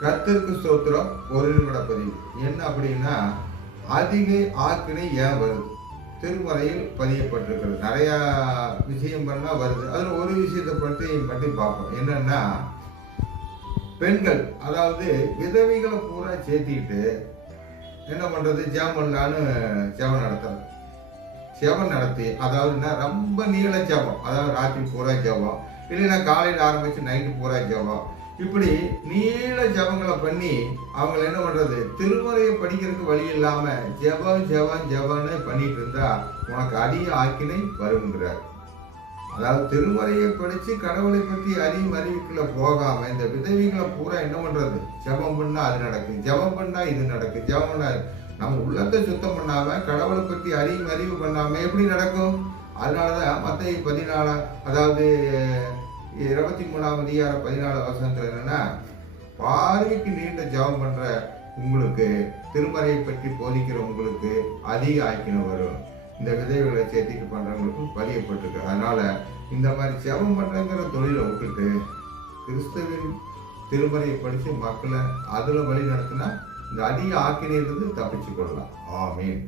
கர்த்தருக்கு ஸ்தோத்திரம். ஒரு நிமிட பதிவு என்ன அப்படின்னா, அதிகை ஆக்கினை ஏன் வருது? திருமறையில் பதியப்பட்டிருக்கிறது. நிறைய விஷயம் பண்ணா வருது. அதுல ஒரு விஷயத்தை பற்றி பார்ப்போம். என்னன்னா, பெண்கள் அதாவது விதவைகளை பூரா சேர்த்திட்டு என்ன பண்றது, ஜெபம்லான்னு ஜெபம் நடத்துறது. ஜெபம் நடத்தி அதாவதுன்னா ரொம்ப நீள ஜெபம், அதாவது ராத்திரி பூரா ஜெபம், இல்லைன்னா காலையில் ஆரம்பிச்சு நைட்டு பூரா ஜெபம், இப்படி நீள ஜபங்களை பண்ணி அவங்க என்ன பண்றது, திருமறையை படிக்கிறதுக்கு வழி இல்லாம ஜெபம் ஜெபம் ஜெபம்னு பண்ணிட்டு இருந்தா உனக்கு அதிக ஆக்கினை வருங்கிறார். அதாவது திருமறையை படிச்சு கடவுளை பற்றி அறிவுக்குள்ள போகாம இந்த விதவிகளை பூரா என்ன பண்றது, ஜெபம் பண்ணா அது நடக்கும், ஜெபம் பண்ணா இது நடக்கும், ஜெபம் பண்ணா நம்ம உள்ளத்தை சுத்தம் பண்ணாம கடவுளை பற்றி அறிவு பண்ணாம எப்படி நடக்கும்? அதனாலதான் மத்தேயு 14 அதாவது 23ஆம் அதிகாரம் 14 என்னன்னா, பார்வைக்கு நீண்ட ஜெபம் பண்ற உங்களுக்கு, திருமறையை பற்றி போதிக்கிற உங்களுக்கு அதிக ஆக்கினை வரும். இந்த விதைகளை சேர்த்திட்டு பண்றவங்களுக்கும் பதியப்பட்டிருக்கு. அதனால இந்த மாதிரி ஜெபம் பண்றங்கிற தொழிலை விட்டுட்டு கிறிஸ்துவின் திருமறையை படித்து மக்களை அதுல வழி நடத்தினா இந்த அதிக ஆக்கினையிலிருந்து தப்பிச்சு கொள்ளலாம். ஆமீன்.